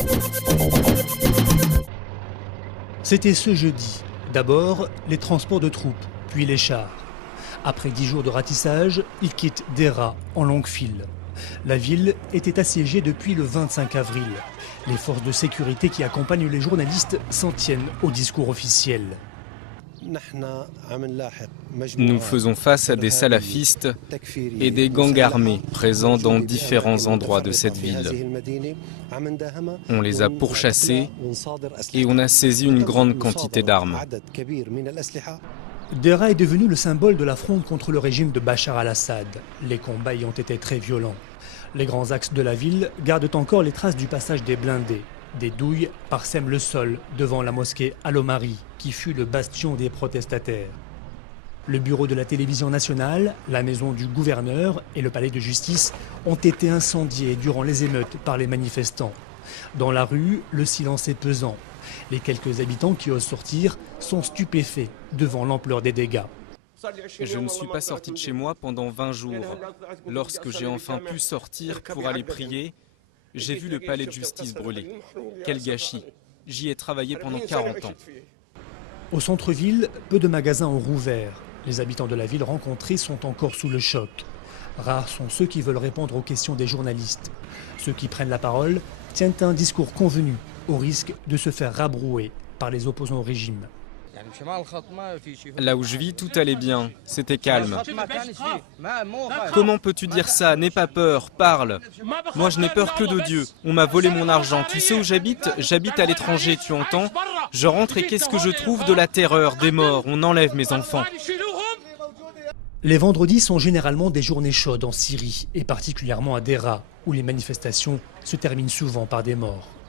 C'était ce jeudi. D'abord, les transports de troupes, puis les chars. Après 10 jours de ratissage, ils quittent Deraa en longue file. La ville était assiégée depuis le 25 avril. Les forces de sécurité qui accompagnent les journalistes s'en tiennent au discours officiel. Nous faisons face à des salafistes et des gangs armés présents dans différents endroits de cette ville. On les a pourchassés et on a saisi une grande quantité d'armes. Deraa est devenu le symbole de la fronde contre le régime de Bachar al-Assad. Les combats y ont été très violents. Les grands axes de la ville gardent encore les traces du passage des blindés. Des douilles parsèment le sol devant la mosquée Al-Omari, qui fut le bastion des protestataires. Le bureau de la télévision nationale, la maison du gouverneur et le palais de justice ont été incendiés durant les émeutes par les manifestants. Dans la rue, le silence est pesant. Les quelques habitants qui osent sortir sont stupéfaits devant l'ampleur des dégâts. Je ne suis pas sorti de chez moi pendant 20 jours. Lorsque j'ai enfin pu sortir pour aller prier, j'ai vu le palais de justice brûler. Quel gâchis! J'y ai travaillé pendant 40 ans. Au centre-ville, peu de magasins ont rouvert. Les habitants de la ville rencontrés sont encore sous le choc. Rares sont ceux qui veulent répondre aux questions des journalistes. Ceux qui prennent la parole tiennent un discours convenu, au risque de se faire rabrouer par les opposants au régime. Là où je vis, tout allait bien, c'était calme. Comment peux-tu dire ça? N'aie pas peur, parle. Moi, je n'ai peur que de Dieu. On m'a volé mon argent. Tu sais où j'habite? J'habite à l'étranger, tu entends? Je rentre et qu'est-ce que je trouve? De la terreur, des morts. On enlève mes enfants. Les vendredis sont généralement des journées chaudes en Syrie, et particulièrement à Deraa, où les manifestations se terminent souvent par des morts.